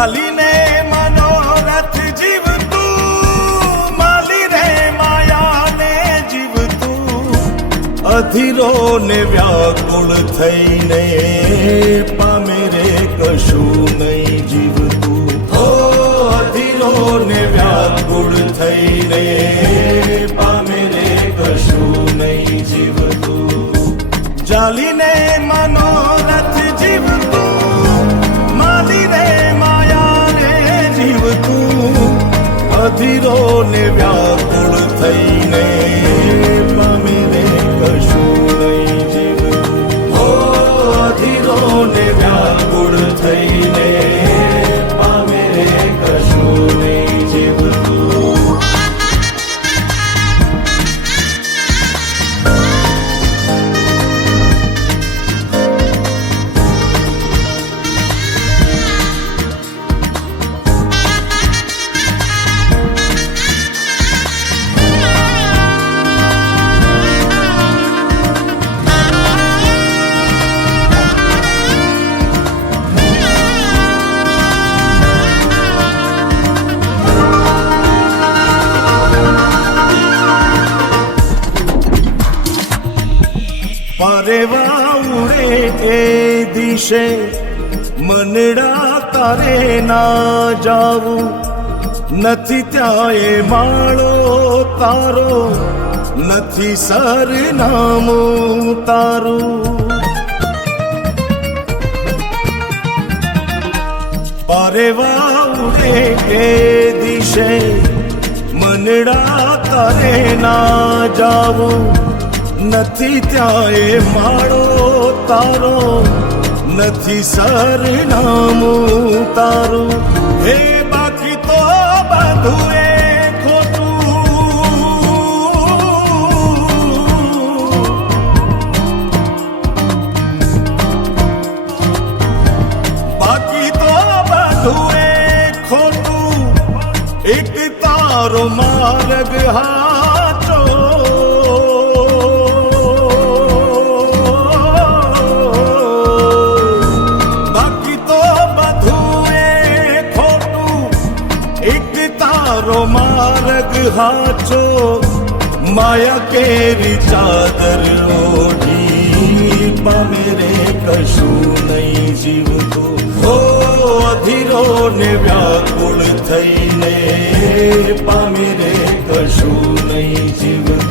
ચાલીને મનોરથ જીવતું, માલી રે માયાને જીવતું, અધીરો ને વ્યાકુળ થઈને પામે રે કશું નહીં જીવતું. હો અધીરો ને વ્યાકુળ થઈને પામે રે કશું નહીં જીવતું. ચાલીને મનોરથ જીવતું, માલી રે માયાને જીવતું, અધીરો ને વ્યાકુળ થઈને પામે રે કશું નહીં જીવતું. હો અધીરો ને વ્યાકુળ થઈને પામે રે કશું નહીં જીવતું. પરેવા ઉડે એ દિશે મનડા તારે ના જાવું, નથી ત્યાં એ માળો તારો, નથી સરનામું તારું. પરેવા ઉડે એ દિશે મનડા તારે ના જાવું, નથી ત્યાં એ માળો તારો, નથી સરનામું તારું. હે બાકી તો બધું એ ખોટું, બાકી તો બધું એ ખોટું, એક તારો માર્ગ હાચો. માર્ગ હાચો, માયા કેરી ચાદર ઓઢી પામે રે કશું નહીં જીવતું. હો અધીરો ને વ્યાકુળ થઈને પામે રે કશું નહીં જીવતું.